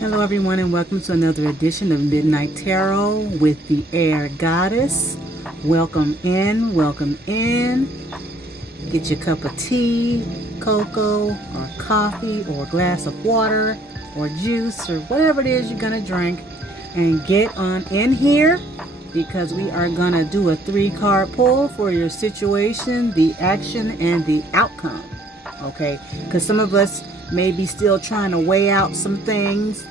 Hello everyone and welcome to another edition of Midnight Tarot with the Air Goddess. Welcome in, welcome in. Get your cup of tea, cocoa, or coffee, or a glass of water, or juice, or whatever it is you're going to drink. And get on in here because we are going to do a 3-card pull for your situation, the action, and the outcome. Okay? Because some of us may be still trying to weigh out some things.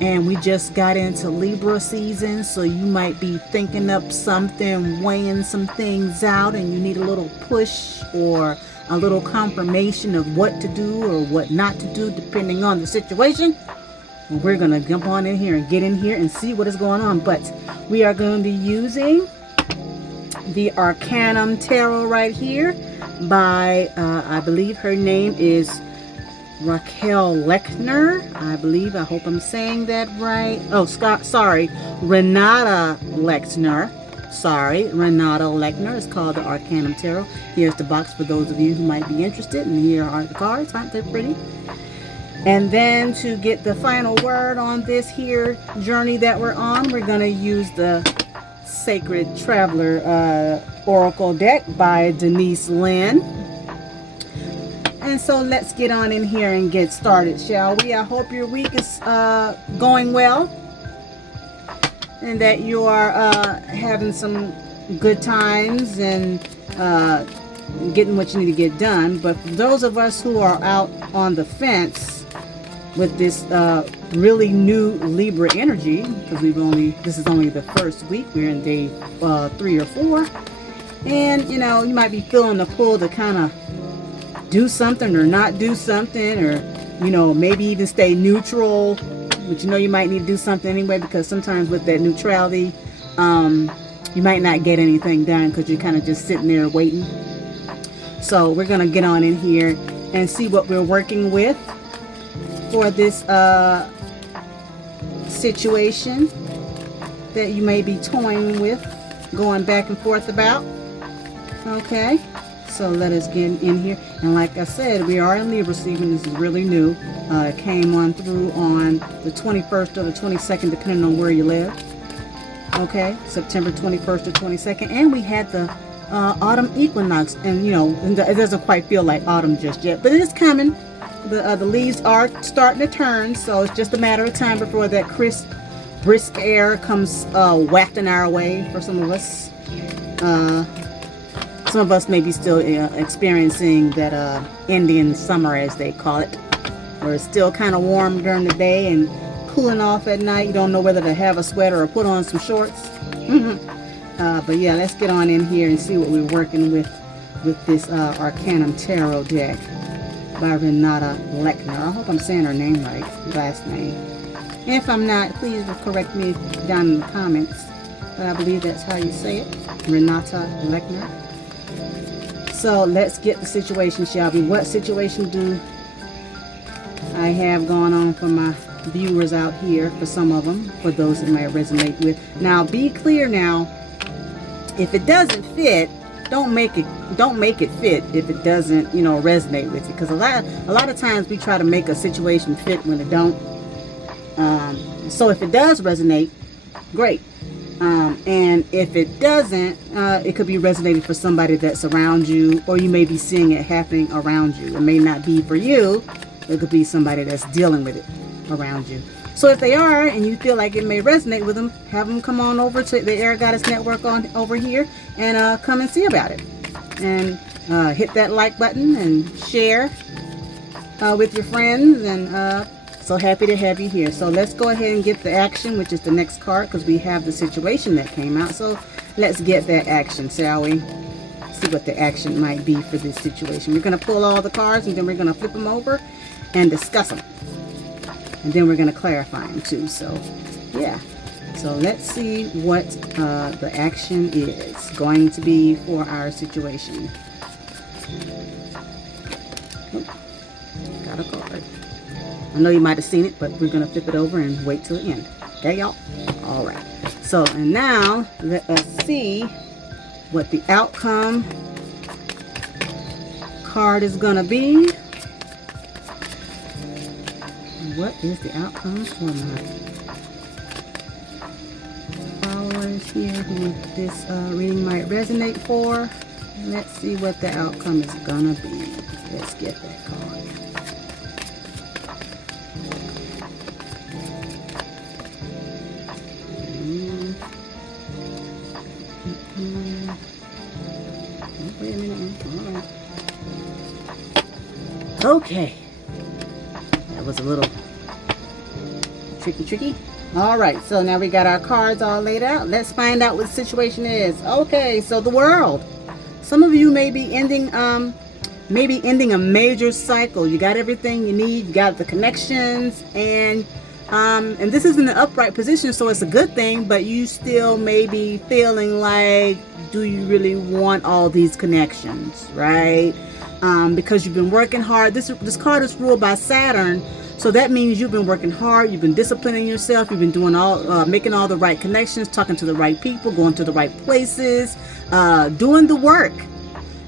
And we just got into Libra season, so you might be thinking up something, weighing some things out, and you need a little push or a little confirmation of what to do or what not to do, depending on the situation. We're going to jump on in here and get in here and see what is going on. But we are going to be using the Arcanum Tarot right here by, I believe her name is Raquel Lechner, I believe. I hope I'm saying that right. Oh, sorry, Renata Lechner. Sorry, Renata Lechner. It's called the Arcanum Tarot. Here's the box for those of you who might be interested, and here are the cards. Aren't they pretty? And then to get the final word on this here journey that we're on, we're going to use the Sacred Traveler Oracle deck by Denise Linn. And so let's get on in here and get started, shall we? I hope your week is going well and that you are having some good times and getting what you need to get done. But for those of us who are out on the fence with this really new Libra energy, because this is only the first week, we're in day 3 or 4, and you know, you might be feeling the pull to kind of do something or not do something, or you know, maybe even stay neutral, but you know you might need to do something anyway, because sometimes with that neutrality you might not get anything done because you're kind of just sitting there waiting. So we're gonna get on in here and see what we're working with for this situation that you may be toying with, going back and forth about. Okay, so let us get in here. And like I said, we are in Libra season. This is really new. It came on through on the 21st or the 22nd, depending on where you live. Okay, September 21st or 22nd. And we had the autumn equinox. And you know, it doesn't quite feel like autumn just yet, but it is coming. The leaves are starting to turn, so it's just a matter of time before that crisp, brisk air comes wafting our way for some of us. Some of us may be still experiencing that Indian summer, as they call it, where it's still kind of warm during the day and cooling off at night. You don't know whether to have a sweater or put on some shorts. But yeah, let's get on in here and see what we're working with this Arcanum Tarot deck by Renata Lechner. I hope I'm saying her name right, last name. And if I'm not, please correct me down in the comments. But I believe that's how you say it, Renata Lechner. So let's get the situation, shall we? What situation do I have going on for my viewers out here, for some of them, for those that might resonate with? Now be clear now, if it doesn't fit, don't make it fit if it doesn't, you know, resonate with you, because a lot of times we try to make a situation fit when it don't. So if it does resonate, great. And if it doesn't, it could be resonating for somebody that's around you, or you may be seeing it happening around you. It may not be for you. It could be somebody that's dealing with it around you. So if they are, and you feel like it may resonate with them, have them come on over to the Air Goddess Network over here and come and see about it. And hit that like button and share with your friends. And so happy to have you here. So let's go ahead and get the action, which is the next card, because we have the situation that came out. So let's get that action, shall we? See what the action might be for this situation. We're going to pull all the cards, and then we're going to flip them over and discuss them. And then we're going to clarify them too. So yeah. So let's see what the action is going to be for our situation. Oh, got a card. I know you might have seen it, but we're going to flip it over and wait till the end. Okay, y'all? All right. So, and now let us see what the outcome card is going to be. what is the outcome for my followers here who this reading might resonate for? Let's see what the outcome is gonna be. Let's get that card. Wait a minute. All right. Okay. That was a little tricky. All right, so now we got our cards all laid out. Let's find out what the situation is. Okay, so the world. Some of you may be ending a major cycle. You got everything you need. You got the connections, and this is in an upright position, so it's a good thing. But you still may be feeling like, do you really want all these connections, right? Because you've been working hard. This card is ruled by Saturn, so that means you've been working hard. You've been disciplining yourself. You've been doing making all the right connections, talking to the right people, going to the right places, doing the work.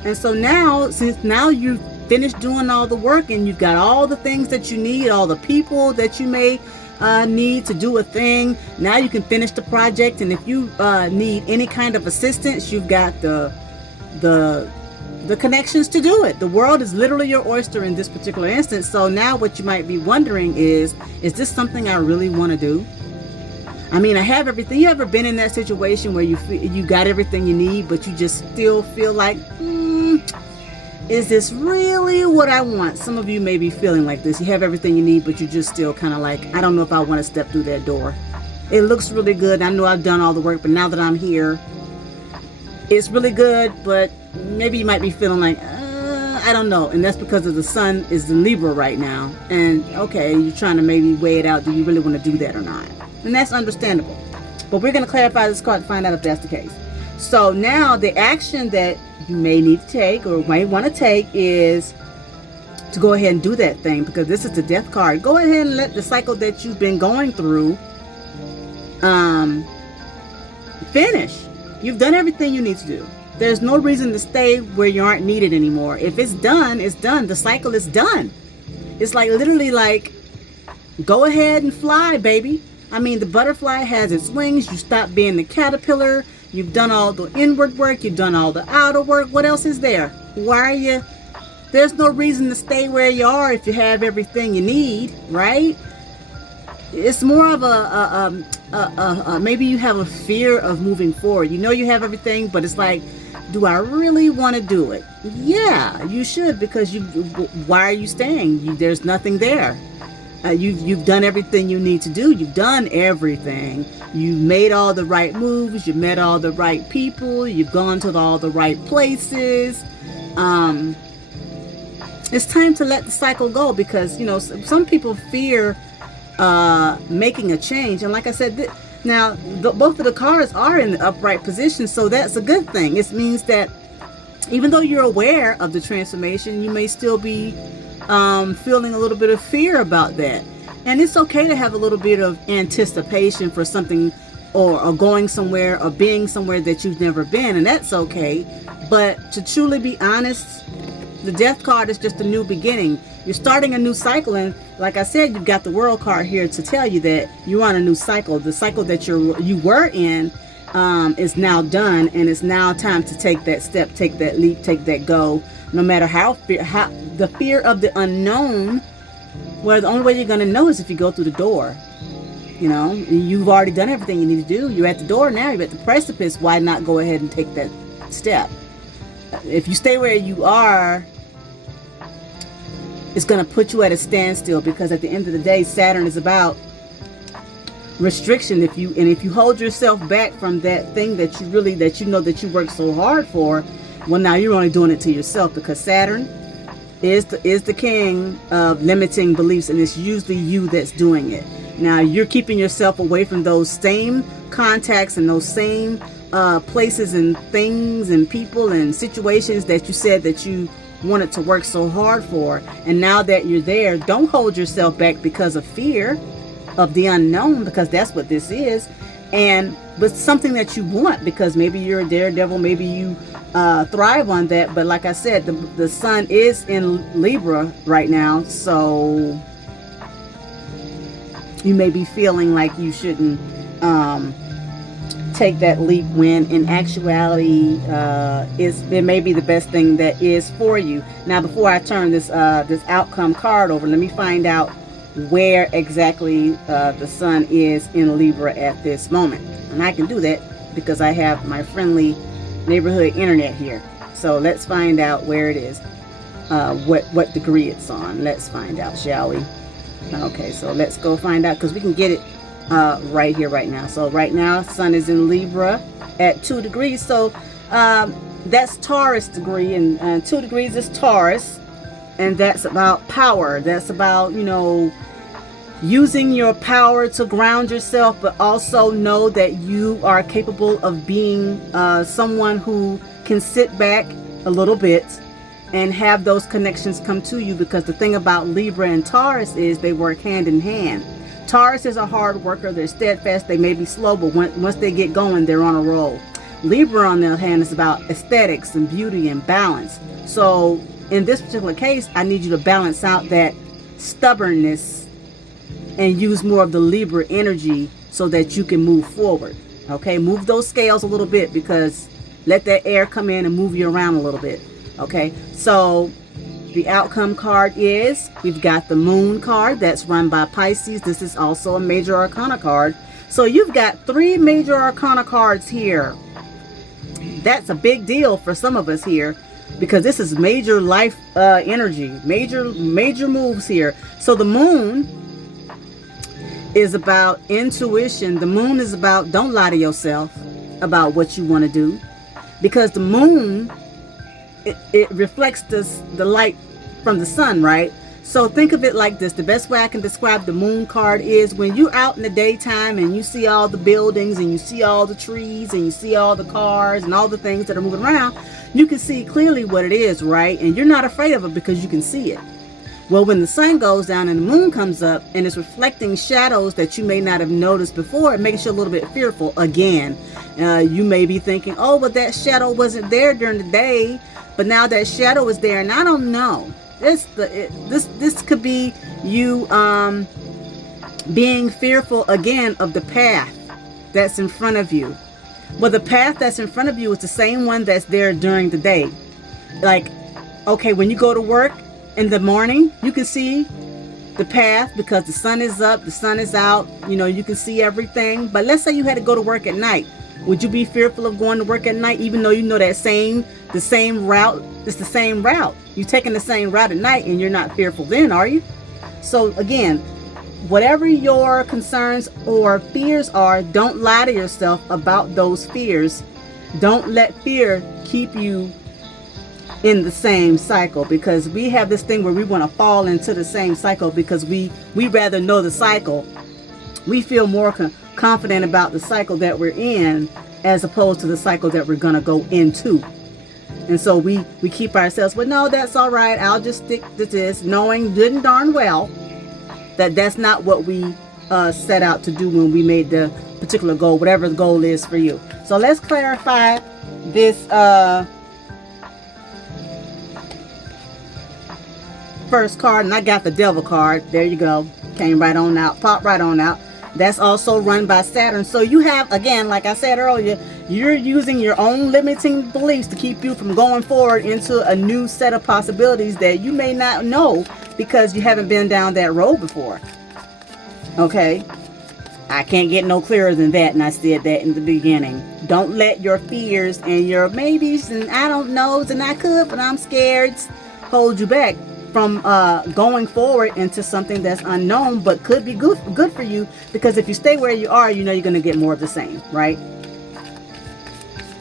And so now, since now you've finished doing all the work and you've got all the things that you need, all the people that you may need to do a thing, now you can finish the project. And if you need any kind of assistance, you've got the connections to do it. The world is literally your oyster in this particular instance. So now what you might be wondering is this something I really want to do? I mean, I have everything. You ever been in that situation where you got everything you need, but you just still feel like, is this really what I want? Some of you may be feeling like this. You have everything you need, but you just still kind of like, I don't know if I want to step through that door. It looks really good. I know I've done all the work, but now that I'm here, it's really good, but maybe you might be feeling like, I don't know. And that's because of the sun is in Libra right now. And okay, you're trying to maybe weigh it out. Do you really want to do that or not? And that's understandable. But we're going to clarify this card to find out if that's the case. So now the action that you may need to take or might want to take is to go ahead and do that thing, because this is the death card. Go ahead and let the cycle that you've been going through finish. You've done everything you need to do. There's no reason to stay where you aren't needed anymore. If it's done, it's done. The cycle is done. It's like literally like, go ahead and fly, baby. I mean, the butterfly has its wings. You stop being the caterpillar. You've done all the inward work. You've done all the outer work. What else is there? Why are you? There's no reason to stay where you are if you have everything you need, right? It's more of maybe you have a fear of moving forward. You know you have everything, but it's like, do I really want to do it? Yeah, you should, because why are you staying? There's nothing there. You've done everything you need to do. You've done everything. You've made all the right moves. You've met all the right people. You've gone to all the right places. It's time to let the cycle go, because, you know, some people fear making a change. And like I said, now both of the cards are in the upright position, so that's a good thing. It means that even though you're aware of the transformation, you may still be feeling a little bit of fear about that. And it's okay to have a little bit of anticipation for something, or going somewhere or being somewhere that you've never been, and that's okay. But to truly be honest, the death card is just a new beginning. You're starting a new cycle, and like I said, you've got the world card here to tell you that you're on a new cycle. The cycle that you were in is now done, and it's now time to take that step, take that leap, take that go. No matter how the fear of the unknown, well, the only way you're going to know is if you go through the door. You know, you've already done everything you need to do. You're at the door now. You're at the precipice. Why not go ahead and take that step? If you stay where you are, it's going to put you at a standstill, because at the end of the day, Saturn is about restriction. If you hold yourself back from that thing that you know that you worked so hard for, well, now you're only doing it to yourself, because Saturn is the king of limiting beliefs, and it's usually you that's doing it. Now you're keeping yourself away from those same contacts and those same places and things and people and situations that you said that you wanted to work so hard for. And now that you're there, don't hold yourself back because of fear of the unknown, because that's what this is. But something that you want, because maybe you're a daredevil, maybe you thrive on that. But like I said, the sun is in Libra right now, so you may be feeling like you shouldn't take that leap, when in actuality it may be the best thing that is for you. Now, before I turn this outcome card over, let me find out where exactly the sun is in Libra at this moment. And I can do that because I have my friendly neighborhood internet here. So let's find out where it is, what degree it's on. Let's find out, shall we? Okay, so let's go find out, because we can get it right here, right now. So right now, sun is in Libra at 2 degrees. So that's Taurus degree, and 2 degrees is Taurus, and that's about power. That's about, you know, using your power to ground yourself, but also know that you are capable of being someone who can sit back a little bit and have those connections come to you, because the thing about Libra and Taurus is they work hand in hand. Taurus is a hard worker. They're steadfast. They may be slow, but once they get going, they're on a roll. Libra, on the other hand, is about aesthetics and beauty and balance. So in this particular case, I need you to balance out that stubbornness and use more of the Libra energy so that you can move forward. Okay, move those scales a little bit, because let that air come in and move you around a little bit. Okay, so the outcome card is, we've got the Moon card that's run by Pisces. This is also a major arcana card. So you've got 3 major arcana cards here. That's a big deal for some of us here, because this is major life energy, major moves here. So the Moon is about intuition. The Moon is about, don't lie to yourself about what you want to do, because the Moon, it reflects the light from the sun, right? So think of it like this. The best way I can describe the Moon card is, when you're out in the daytime and you see all the buildings and you see all the trees and you see all the cars and all the things that are moving around, you can see clearly what it is, right? And you're not afraid of it because you can see it. Well, when the sun goes down and the moon comes up and it's reflecting shadows that you may not have noticed before, it makes you a little bit fearful again. You may be thinking, oh, but that shadow wasn't there during the day, but now that shadow is there, and I don't know. This could be you being fearful again of the path that's in front of you. Well, the path that's in front of you is the same one that's there during the day. Like, okay, when you go to work in the morning, you can see the path because the sun is up, the sun is out, you know, you can see everything. But let's say you had to go to work at night. Would you be fearful of going to work at night, even though you know the same route? It's the same route. You're taking the same route at night and you're not fearful then, are you? So again, whatever your concerns or fears are, don't lie to yourself about those fears. Don't let fear keep you in the same cycle, because we have this thing where we want to fall into the same cycle because we rather know the cycle. We feel more confident about the cycle that we're in as opposed to the cycle that we're going to go into. And so we keep ourselves, well, no, that's all right, I'll just stick to this, knowing good and darn well that that's not what we set out to do when we made the particular goal, whatever the goal is for you. So let's clarify this first card, and I got the Devil card. There you go. Came right on out, popped right on out. That's also run by Saturn. So you have, again, like I said earlier, you're using your own limiting beliefs to keep you from going forward into a new set of possibilities that you may not know because you haven't been down that road before. Okay? I can't get no clearer than that, and I said that in the beginning. Don't let your fears and your maybes and I don't knows and I could, but I'm scared hold you back from going forward into something that's unknown but could be good for you, because if you stay where you are, you know you're going to get more of the same, right?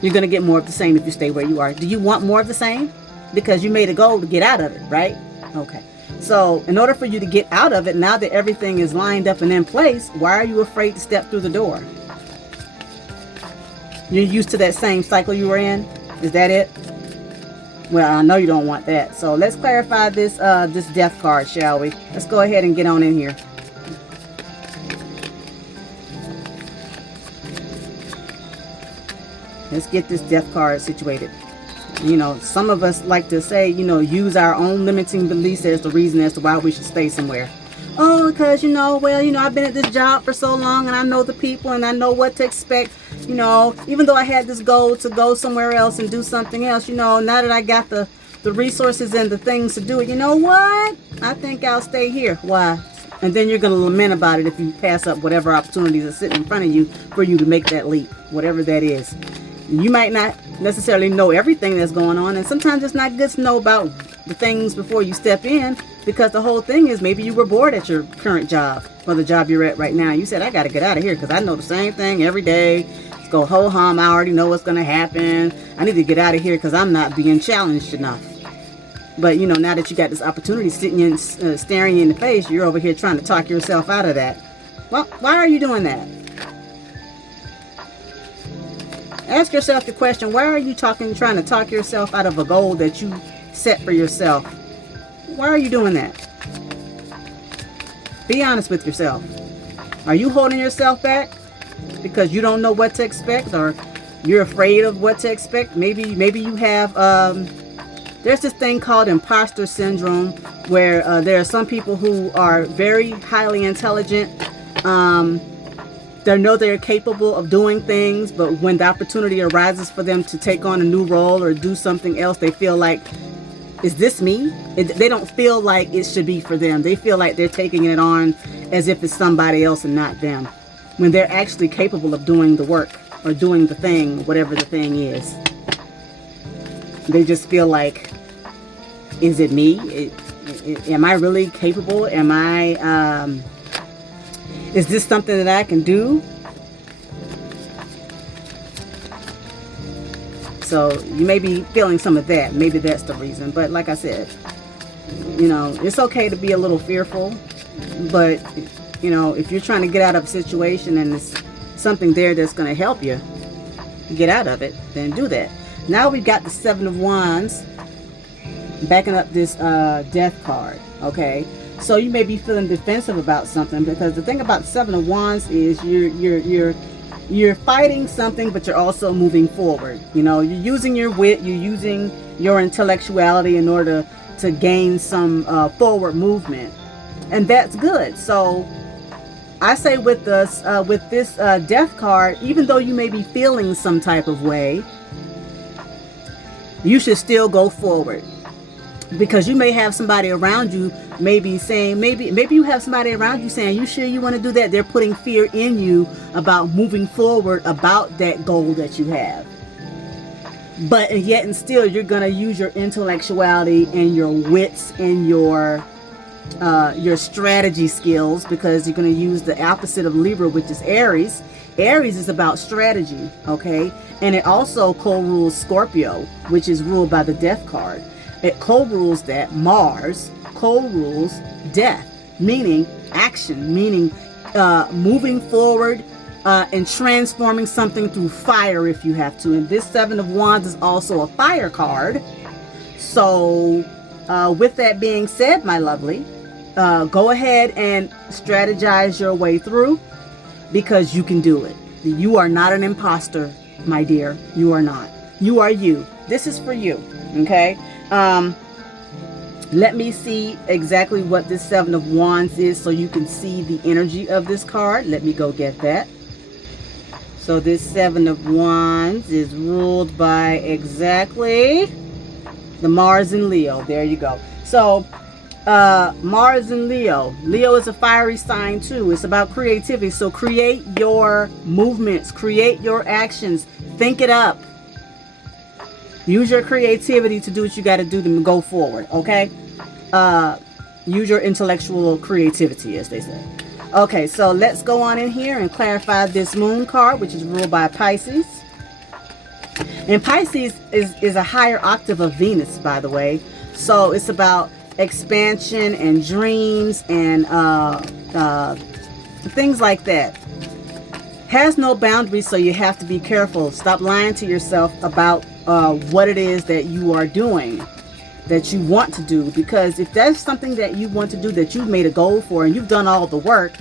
You're going to get more of the same if you stay where you are. Do you want more of the same? Because you made a goal to get out of it, right? Okay. So in order for you to get out of it, now that everything is lined up and in place, why are you afraid to step through the door? You're used to that same cycle you were in? Is that it? Well, I know you don't want that. So let's clarify this this death card, shall we? Let's go ahead and get on in here. Let's get this death card situated. You know, some of us like to say, you know, use our own limiting beliefs as the reason as to why we should stay somewhere. Oh, because, you know, well, you know, I've been at this job for so long and I know the people and I know what to expect. You know, even though I had this goal to go somewhere else and do something else, you know, now that I got the resources and the things to do it, you know what? I think I'll stay here. Why? And then you're going to lament about it if you pass up whatever opportunities are sitting in front of you for you to make that leap, whatever that is. You might not necessarily know everything that's going on, and sometimes it's not good to know about the things before you step in, because the whole thing is maybe you were bored at your current job or the job you're at right now. You said, I got to get out of here because I know the same thing every day. Let's go ho hum. I already know what's going to happen. I need to get out of here because I'm not being challenged enough. But, you know, now that you got this opportunity sitting in, staring you in the face, you're over here trying to talk yourself out of that. Well, why are you doing that? Ask yourself the question, why are you trying to talk yourself out of a goal that you set for yourself? Why are you doing that? Be honest with yourself. Are you holding yourself back because you don't know what to expect, or you're afraid of what to expect? Maybe you have, there's this thing called imposter syndrome, where there are some people who are very highly intelligent. They know they're capable of doing things, but when the opportunity arises for them to take on a new role or do something else, they feel like, is this me? They don't feel like it should be for them. They feel like they're taking it on as if it's somebody else and not them, when they're actually capable of doing the work or doing the thing, whatever the thing is. They just feel like, is it me? Am I really capable? Am I, is this something that I can do? So you may be feeling some of that. Maybe that's the reason. But like I said, you know, it's okay to be a little fearful. But, you know, if you're trying to get out of a situation and there's something there that's going to help you get out of it, then do that. Now we've got the Seven of Wands backing up this Death card. Okay. So you may be feeling defensive about something, because the thing about the Seven of Wands is you're fighting something, but you're also moving forward. You know, you're using your wit, you're using your intellectuality in order to gain some forward movement, and that's good. So I say with this Death card, even though you may be feeling some type of way, you should still go forward. Because you may have somebody around you maybe saying, maybe you have somebody around you saying, you sure you want to do that? They're putting fear in you about moving forward about that goal that you have. But yet and still, you're going to use your intellectuality and your wits and your strategy skills, because you're going to use the opposite of Libra, which is Aries. Aries is about strategy, okay? And it also co-rules Scorpio, which is ruled by the Death card. It co-rules that. Mars co-rules death, meaning action, meaning moving forward and transforming something through fire if you have to. And this Seven of Wands is also a fire card. So with that being said, my lovely, go ahead and strategize your way through, because you can do it. You are not an imposter, my dear. You are not. You are you. This is for you. Okay. Let me see exactly what this Seven of Wands is so you can see the energy of this card. Let me go get that. So this Seven of Wands is ruled by exactly the Mars and Leo. There you go. So Mars and Leo. Leo is a fiery sign too. It's about creativity. So create your movements, create your actions, think it up. Use your creativity to do what you got to do to go forward, okay? Use your intellectual creativity, as they say. Okay, so let's go on in here and clarify this Moon card, which is ruled by Pisces. And Pisces is a higher octave of Venus, by the way. So it's about expansion and dreams and things like that. Has no boundaries, so you have to be careful. Stop lying to yourself about what it is that you are doing, that you want to do. Because if that's something that you want to do, that you've made a goal for, and you've done all the work,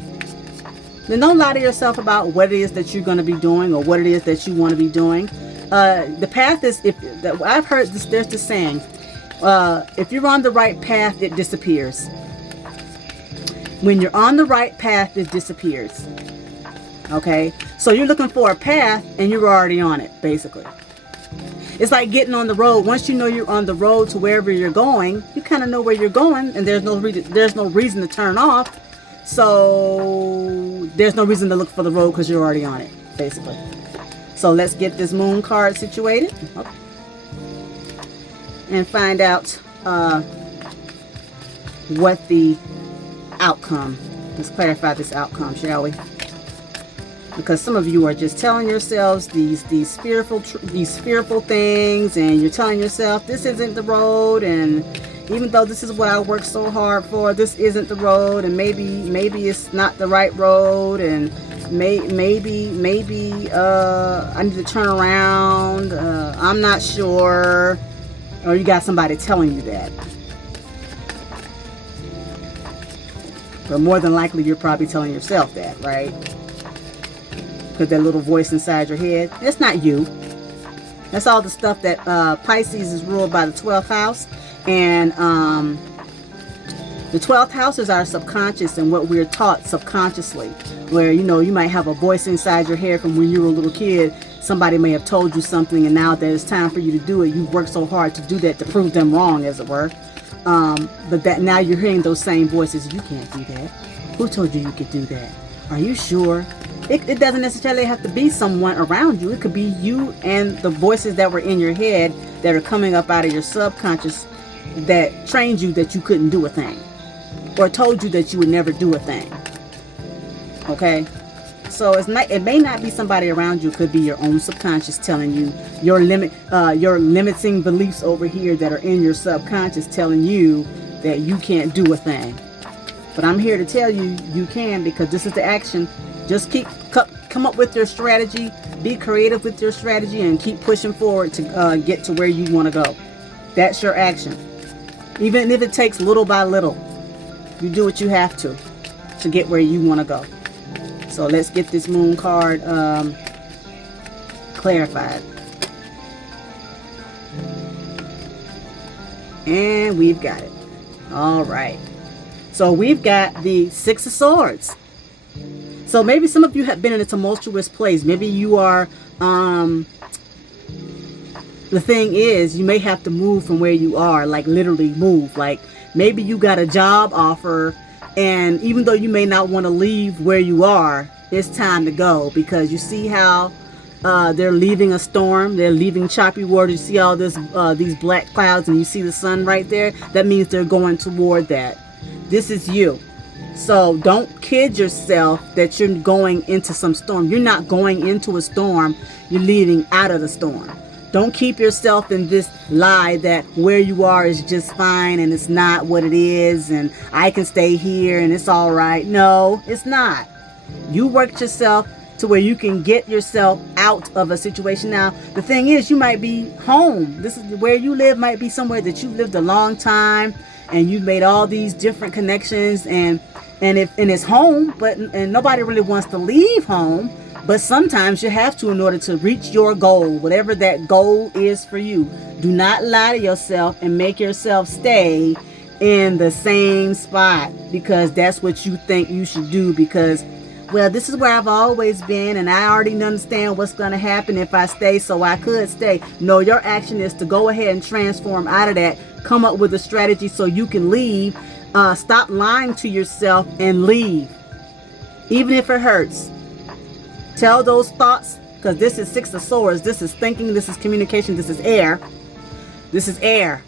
then don't lie to yourself about what it is that you're going to be doing or what it is that you want to be doing. The path is, I've heard this, there's this saying, if you're on the right path, it disappears. When you're on the right path, it disappears. Okay? So you're looking for a path and you're already on it, basically. It's like getting on the road. Once you know you're on the road to wherever you're going, you kind of know where you're going, and there's no reason to turn off. So there's no reason to look for the road because you're already on it, basically. So let's get this moon card situated and find out what the outcome. Let's clarify this outcome, shall we? Because some of you are just telling yourselves these fearful things, and you're telling yourself this isn't the road, and even though this is what I worked so hard for, this isn't the road, and maybe it's not the right road, and maybe I need to turn around. I'm not sure, or you got somebody telling you that. But more than likely, you're probably telling yourself that, right? Because that little voice inside your head, it's not you. That's all the stuff that Pisces is ruled by the 12th house. And the 12th house is our subconscious and what we're taught subconsciously. Where, you know, you might have a voice inside your head from when you were a little kid. Somebody may have told you something, and now that it's time for you to do it, you've worked so hard to do that to prove them wrong, as it were. But that now you're hearing those same voices. You can't do that. Who told you you could do that? Are you sure? It doesn't necessarily have to be someone around you. It could be you and the voices that were in your head that are coming up out of your subconscious that trained you that you couldn't do a thing, or told you that you would never do a thing. Okay? So it may not be somebody around you. It could be your own subconscious telling you your limiting beliefs over here that are in your subconscious telling you that you can't do a thing. But I'm here to tell you, you can, because this is the action. Just come up with your strategy, be creative with your strategy, and keep pushing forward to get to where you want to go. That's your action. Even if it takes little by little, you do what you have to get where you want to go. So let's get this moon card clarified. And we've got it. All right. So we've got the Six of Swords. So maybe some of you have been in a tumultuous place. Maybe you are, the thing is, you may have to move from where you are, like literally move. Like maybe you got a job offer, and even though you may not want to leave where you are, it's time to go, because you see how they're leaving a storm, they're leaving choppy water. You see all this, these black clouds, and you see the sun right there. That means they're going toward that. This is you. So don't kid yourself that you're going into some storm. You're not going into a storm. You're leaving out of the storm. Don't keep yourself in this lie that where you are is just fine and it's not what it is, and I can stay here and it's all right. No, it's not. You worked yourself to where you can get yourself out of a situation. Now, the thing is, you might be home. This is where you live, might be somewhere that you've lived a long time, and you've made all these different connections, and it's home, and nobody really wants to leave home. But sometimes you have to in order to reach your goal, whatever that goal is for you. Do not lie to yourself and make yourself stay in the same spot because that's what you think you should do, because, well, this is where I've always been and I already understand what's going to happen if I stay, so I could stay. No, your action is to go ahead and transform out of that. Come up with a strategy so you can leave. Stop lying to yourself and leave, even if it hurts. Tell those thoughts, because this is Six of Swords. This is thinking. This is communication. This is air. This is air.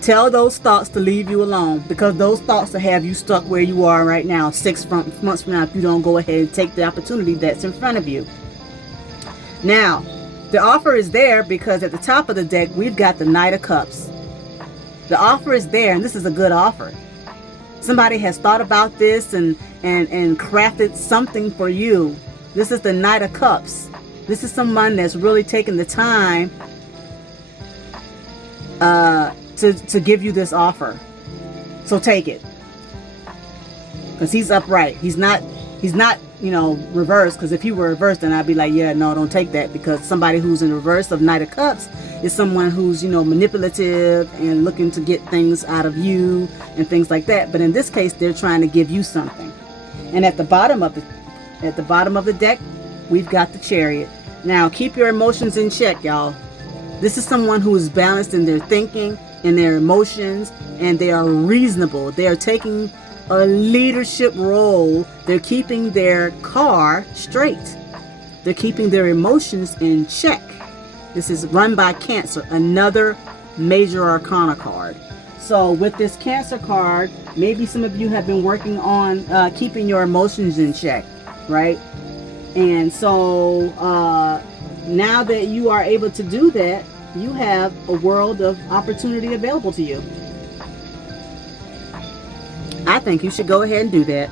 Tell those thoughts to leave you alone, because those thoughts will have you stuck where you are right now 6 months from now if you don't go ahead and take the opportunity that's in front of you. Now, the offer is there because at the top of the deck, we've got the Knight of Cups. The offer is there, and this is a good offer. Somebody has thought about this and crafted something for you. This is the Knight of Cups. This is someone that's really taken the time to give you this offer. So take it. Because he's upright. He's not He's not, reversed, because if he were reversed, then I'd be like, yeah, no, don't take that, because somebody who's in reverse of Knight of Cups is someone who's, manipulative and looking to get things out of you and things like that. But in this case, they're trying to give you something. And at the bottom of the deck, we've got the Chariot. Now, keep your emotions in check, y'all. This is someone who is balanced in their thinking and their emotions, and they are reasonable. They are taking a leadership role. They're keeping their car straight. They're keeping their emotions in check. This is run by Cancer, another major arcana card. So with this Cancer card, maybe some of you have been working on keeping your emotions in check, right? And so now that you are able to do that, you have a world of opportunity available to you. I think you should go ahead and do that.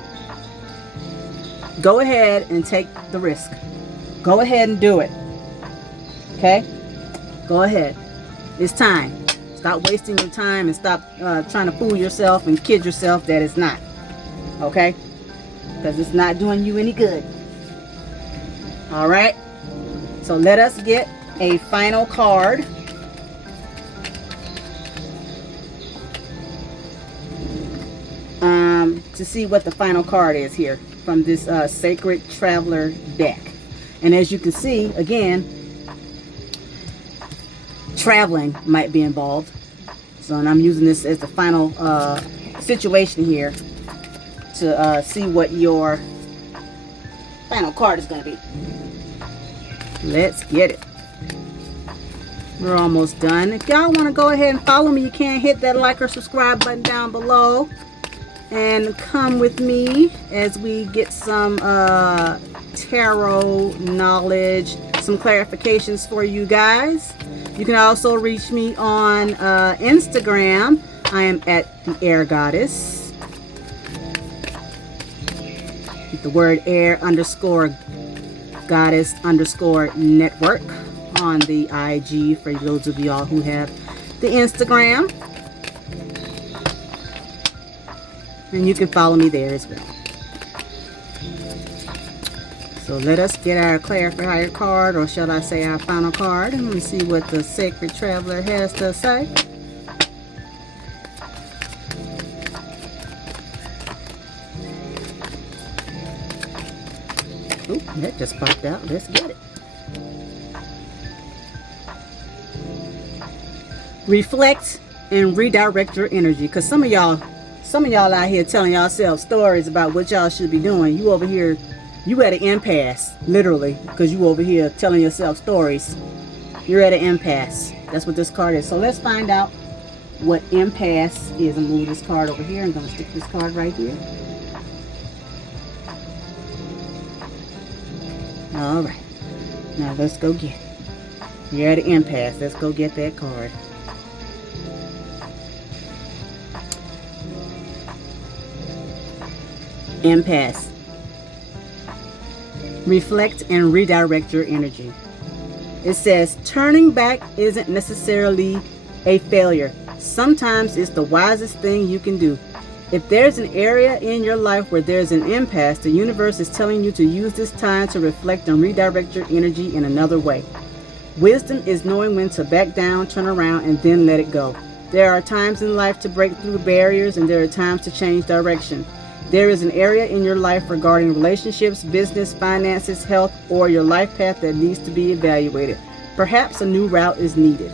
Go ahead and take the risk. Go ahead and do it. Okay? Go ahead. It's time. Stop wasting your time and stop trying to fool yourself and kid yourself that it's not. Okay? Because it's not doing you any good. Alright? So let us get a final card. To see what the final card is here from this Sacred Traveler deck. And as you can see, again, traveling might be involved. So, and I'm using this as the final situation here to see what your final card is going to be. Let's get it. We're almost done. If y'all want to go ahead and follow me, you can hit that like or subscribe button down below. And come with me as we get some tarot knowledge, some clarifications for you guys. You can also reach me on Instagram. I am at the Air Goddess. The word air _ goddess _ network on the IG for those of y'all who have the Instagram. And you can follow me there as well. So let us get our clarifier card, or shall I say our final card, and let me see what the Sacred Traveler has to say. Oop, that just popped out. Let's get it. Reflect and redirect your energy, because some of y'all out here telling yourselves stories about what y'all should be doing. You over here, you at an impasse, literally, because you over here telling yourself stories. You're at an impasse. That's what this card is. So let's find out what impasse is. I'm going to move this card over here. I'm going to stick this card right here. All right. Now let's go get it. You're at an impasse. Let's go get that card. Impasse. Reflect and redirect your energy. It says turning back isn't necessarily a failure. Sometimes it's the wisest thing you can do. If there's an area in your life where there's an impasse, the universe is telling you to use this time to reflect and redirect your energy in another way. Wisdom is knowing when to back down, turn around, and then let it go. There are times in life to break through barriers, and there are times to change direction. There is an area in your life regarding relationships, business, finances, health, or your life path that needs to be evaluated. Perhaps a new route is needed.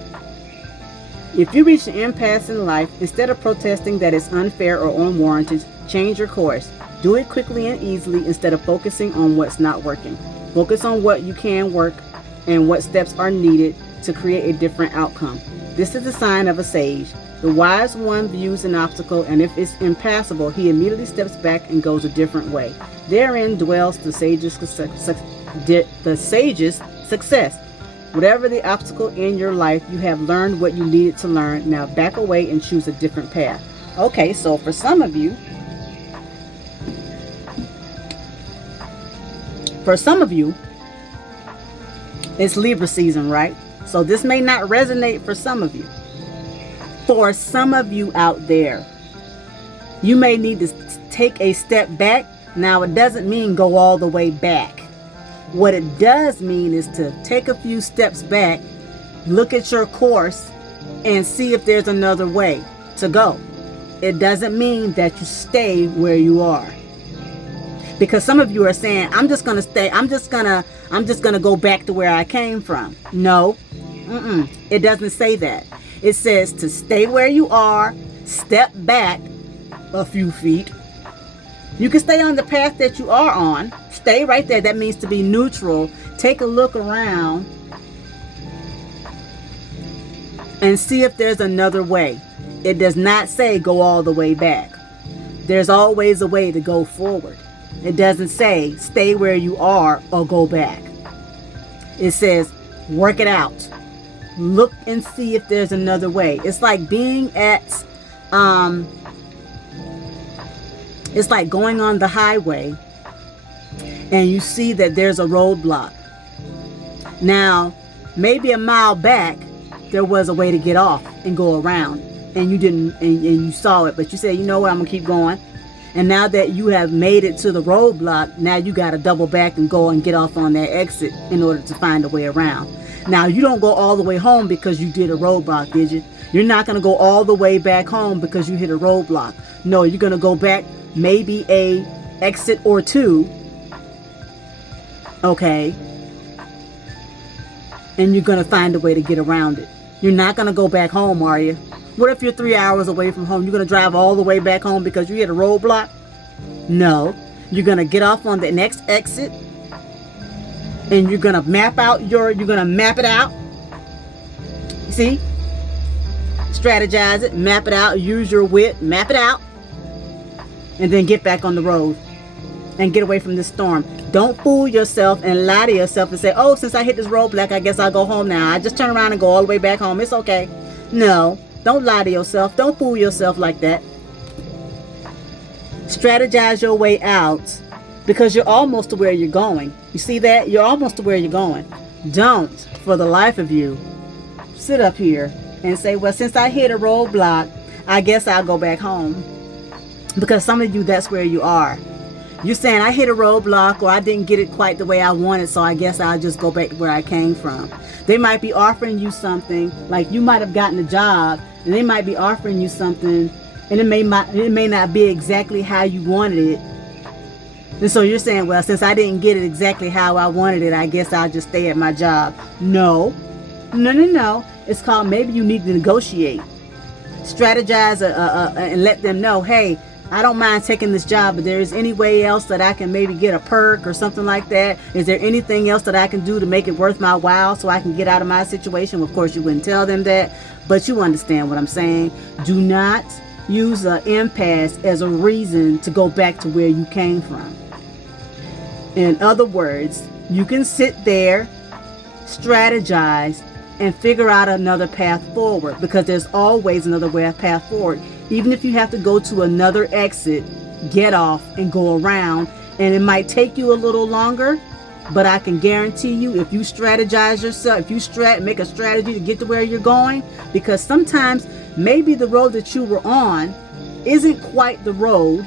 If you reach an impasse in life, instead of protesting that it's unfair or unwarranted, change your course. Do it quickly and easily instead of focusing on what's not working. Focus on what you can work and what steps are needed to create a different outcome. This is a sign of a sage. The wise one views an obstacle, and if it's impassable, he immediately steps back and goes a different way. Therein dwells the sage's success. Whatever the obstacle in your life, you have learned what you needed to learn. Now back away and choose a different path. Okay, so for some of you, it's Libra season, right? So this may not resonate for some of you. For some of you out there, you may need to take a step back, Now, it doesn't mean go all the way back. What it does mean is to take a few steps back, look at your course, and see if there's another way to go. It doesn't mean that you stay where you are. Because some of you are saying, I'm just going to stay, I'm just going to go back to where I came from. No, it doesn't say that. It says to stay where you are, step back a few feet. You can stay on the path that you are on. Stay right there. That means to be neutral. Take a look around and see if there's another way. It does not say go all the way back. There's always a way to go forward. It doesn't say stay where you are or go back. It says work it out. Look and see if there's another way. It's like being at, it's like going on the highway and you see that there's a roadblock. Now, maybe a mile back, there was a way to get off and go around, and you didn't, and you saw it, but you said, you know what, I'm gonna keep going. And now that you have made it to the roadblock, now you got to double back and go and get off on that exit in order to find a way around. Now, you don't go all the way home because you did a roadblock, did you? You're not going to go all the way back home because you hit a roadblock. No, you're going to go back maybe a exit or two. Okay. And you're going to find a way to get around it. You're not going to go back home, are you? What if you're 3 hours away from home? You're going to drive all the way back home because you hit a roadblock? No. You're going to get off on the next exit and you're going to map out you're going to map it out. See? Strategize it, map it out, use your wit, map it out, and then get back on the road and get away from this storm. Don't fool yourself and lie to yourself and say, oh, since I hit this roadblock, I guess I'll go home now. I just turn around and go all the way back home. It's okay. No. Don't lie to yourself. Don't fool yourself like that. Strategize your way out because you're almost to where you're going. You see that? You're almost to where you're going. Don't, for the life of you, sit up here and say, well, since I hit a roadblock, I guess I'll go back home. Because some of you, that's where you are. You're saying, I hit a roadblock or I didn't get it quite the way I wanted, so I guess I'll just go back to where I came from. They might be offering you something, like you might have gotten a job, and they might be offering you something, and it may not be exactly how you wanted it. And so you're saying, well, since I didn't get it exactly how I wanted it, I guess I'll just stay at my job. No. It's called maybe you need to negotiate. Strategize and let them know, hey, I don't mind taking this job, but there is any way else that I can maybe get a perk or something like that? Is there anything else that I can do to make it worth my while so I can get out of my situation? Of course, you wouldn't tell them that, but you understand what I'm saying. Do not use an impasse as a reason to go back to where you came from. In other words, you can sit there, strategize, and figure out another path forward, because there's always another path forward. Even if you have to go to another exit, get off and go around, and it might take you a little longer, but I can guarantee you, if you strategize yourself, if you make a strategy to get to where you're going, because sometimes maybe the road that you were on isn't quite the road,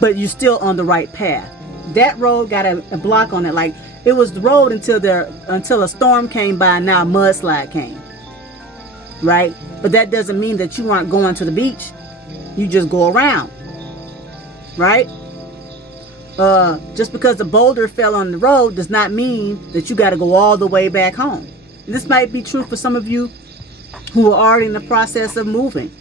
but you're still on the right path. That road got a block on it, like it was the road until a storm came by, and now a mudslide came. Right? But that doesn't mean that you aren't going to the beach. You just go around. Right? Just because the boulder fell on the road does not mean that you got to go all the way back home. This might be true for some of you who are already in the process of moving.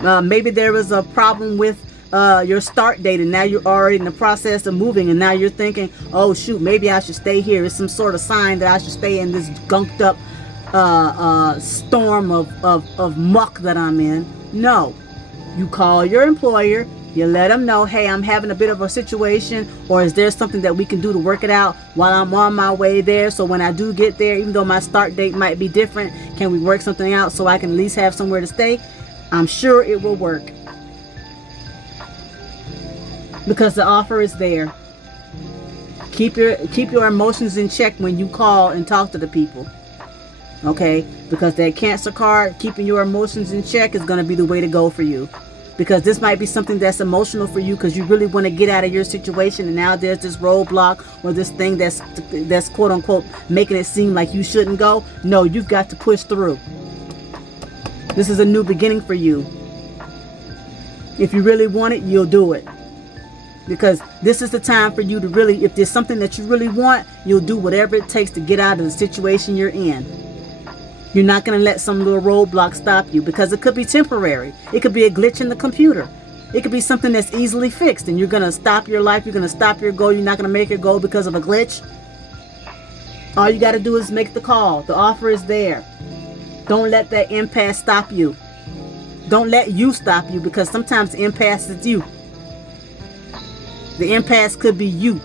Maybe there was a problem with your start date, and now you're already in the process of moving, and now you're thinking, oh shoot, maybe I should stay here. It's some sort of sign that I should stay in this gunked up storm of muck that I'm in. No. You call your employer, you let them know, hey, I'm having a bit of a situation, or is there something that we can do to work it out while I'm on my way there, so when I do get there, even though my start date might be different, can we work something out so I can at least have somewhere to stay? I'm sure it will work, because the offer is there. Keep your emotions in check when you call and talk to the people. Okay, because that Cancer card, keeping your emotions in check, is going to be the way to go for you. because this might be something that's emotional for you because you really want to get out of your situation, and now there's this roadblock or this thing that's quote unquote making it seem like you shouldn't go. No, you've got to push through. This is a new beginning for you. If you really want it, you'll do it. Because this is the time for you to really, if there's something that you really want, you'll do whatever it takes to get out of the situation you're in. You're not going to let some little roadblock stop you, because it could be temporary. It could be a glitch in the computer. It could be something that's easily fixed, and you're going to stop your life. You're going to stop your goal. You're not going to make your goal because of a glitch. All you got to do is make the call. The offer is there. Don't let that impasse stop you. Don't let you stop you, because sometimes the impasse is you. The impasse could be you.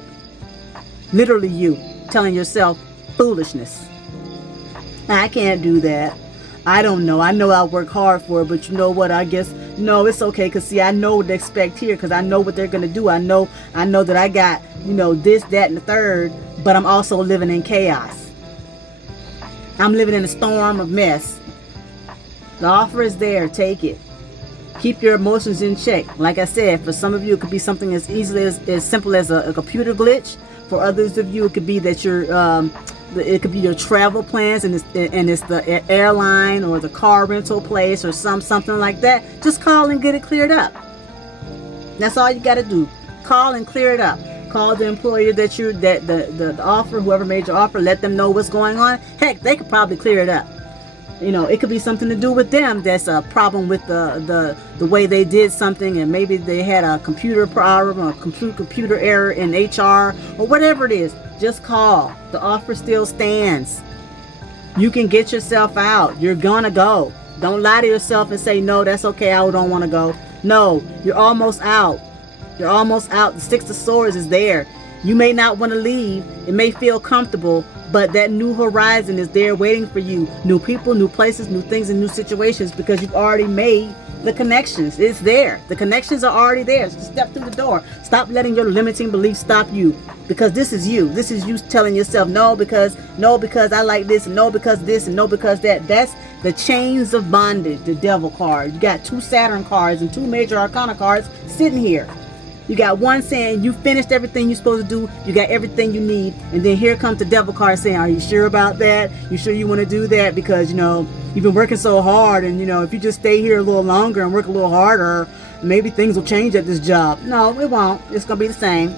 Literally you telling yourself foolishness. I can't do that. I don't know. I know I'll work hard for it, but you know what? I guess, no, it's okay. Because, see, I know what to expect here, because I know what they're going to do. I know that I got, this, that, and the third, but I'm also living in chaos. I'm living in a storm of mess. The offer is there. Take it. Keep your emotions in check. Like I said, for some of you, it could be something as easily as simple as a computer glitch. For others of you, it could be that it could be your travel plans, and it's the airline or the car rental place or something like that. Just call and get it cleared up. That's all you got to do. Call and clear it up. Call the employer that the offer, whoever made your offer, let them know what's going on. Heck, they could probably clear it up. It could be something to do with them. That's a problem with the way they did something, and maybe they had a computer problem or computer error in HR or whatever it is. Just call. The offer still stands. You can get yourself out. You're gonna go. Don't lie to yourself and say, no, that's okay, I don't want to go. No, you're almost out. You're almost out. The Six of Swords is there. You may not want to leave. It may feel comfortable, but that new horizon is there waiting for you. New people, new places, new things, and new situations, because you've already made the connections. It's there. The connections are already there. So step through the door. Stop letting your limiting beliefs stop you, because this is you. This is you telling yourself, no, because I like this, and no, because this, and no, because that. That's the chains of bondage, the devil card. You got 2 Saturn cards and 2 major arcana cards sitting here. You got one saying you finished everything you're supposed to do. You got everything you need. And then here comes the devil card saying, are you sure about that? You sure you want to do that? Because, you've been working so hard. And, if you just stay here a little longer and work a little harder, maybe things will change at this job. No, it won't. It's going to be the same.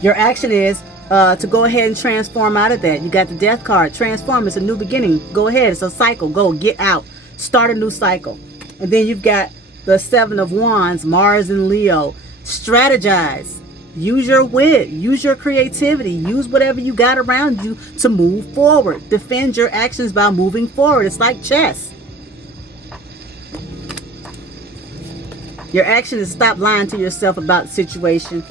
Your action is to go ahead and transform out of that. You got the death card. Transform. It's a new beginning. Go ahead. It's a cycle. Go. Get out. Start a new cycle. And then you've got the 7 of Wands, Mars and Leo. Strategize. Use your wit. Use your creativity. Use whatever you got around you to move forward. Defend your actions by moving forward. It's like chess. Your action is stop lying to yourself about the situation.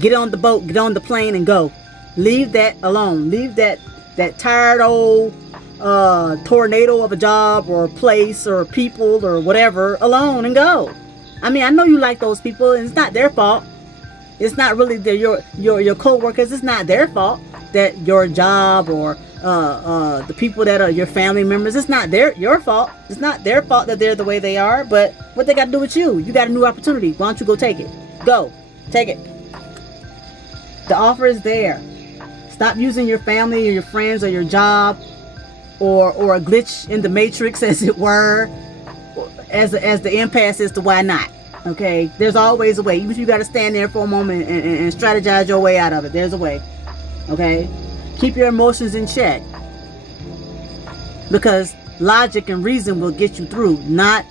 Get on the boat, get on the plane, and go. Leave that alone. Leave that tired old tornado of a job or a place or people or whatever alone and go. I mean, I know you like those people, and it's not their fault. It's not really your co-workers. It's not their fault that your job or the people that are your family members, it's not your fault. It's not their fault that they're the way they are, but what they got to do with you? You got a new opportunity. Why don't you go take it? Go. Take it. The offer is there. Stop using your family or your friends or your job or a glitch in the matrix, as it were, as the impasse is to why not. Okay, there's always a way. Even if you got to stand there for a moment and strategize your way out of it, there's a way. Okay, keep your emotions in check, because logic and reason will get you through, not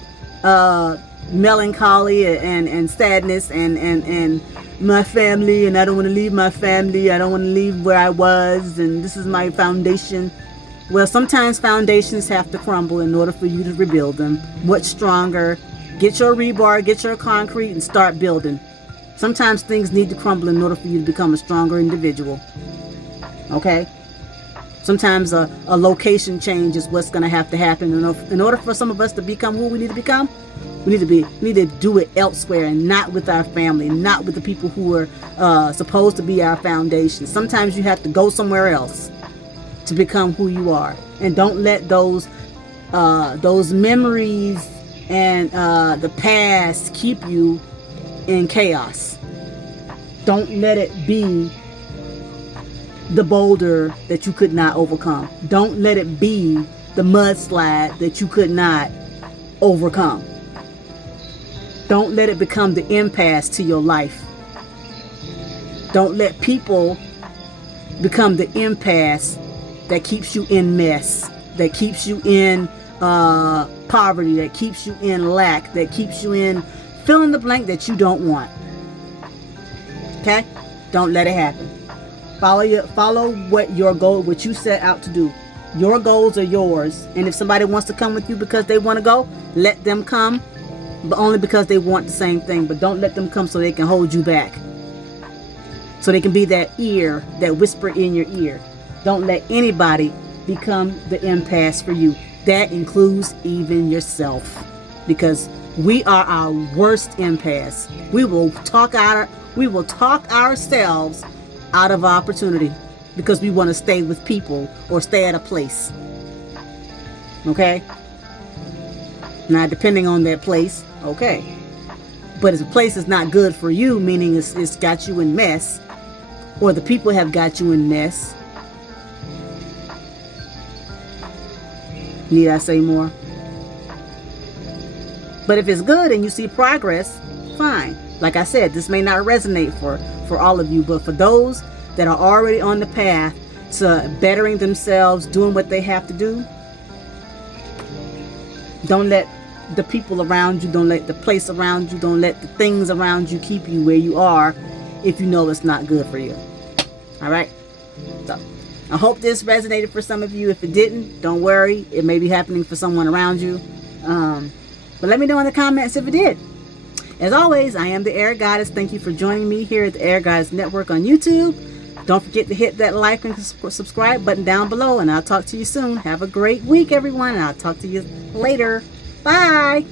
melancholy and sadness and my family, and I don't want to leave my family. I don't want to leave where I was, and this is my foundation. Well, sometimes foundations have to crumble in order for you to rebuild them. What's stronger? Get your rebar, get your concrete, and start building. Sometimes things need to crumble in order for you to become a stronger individual. Okay? Sometimes a location change is what's going to have to happen. In order for some of us to become who we need to become, we need to do it elsewhere, and not with our family, not with the people who are supposed to be our foundation. Sometimes you have to go somewhere else to become who you are. And don't let those memories and the past keep you in chaos. Don't let it be the boulder that you could not overcome. Don't let it be the mudslide that you could not overcome. Don't let it become the impasse to your life. Don't let people become the impasse that keeps you in mess, that keeps you in poverty, that keeps you in lack, that keeps you in fill in the blank that you don't want. Okay? Don't let it happen. Follow what your goal, what you set out to do. Your goals are yours, and if somebody wants to come with you because they want to go, let them come, but only because they want the same thing. But don't let them come so they can hold you back, so they can be that ear, that whisper in your ear. Don't let anybody become the impasse for you. That includes even yourself, because we are our worst impasse. We will talk ourselves out of opportunity because we want to stay with people or stay at a place. Okay? Now, depending on that place, okay. But if the place is not good for you, meaning it's got you in mess, or the people have got you in mess, need I say more? But if it's good and you see progress, fine. Like I said, this may not resonate for all of you, but for those that are already on the path to bettering themselves, doing what they have to do, don't let the people around you, don't let the place around you, don't let the things around you keep you where you are if you know it's not good for you. All right? So I hope this resonated for some of you. If it didn't, don't worry. It may be happening for someone around you. But let me know in the comments if it did. As always, I am the Air Goddess. Thank you for joining me here at the Air Goddess Network on YouTube. Don't forget to hit that like and subscribe button down below, and I'll talk to you soon. Have a great week, everyone, and I'll talk to you later. Bye.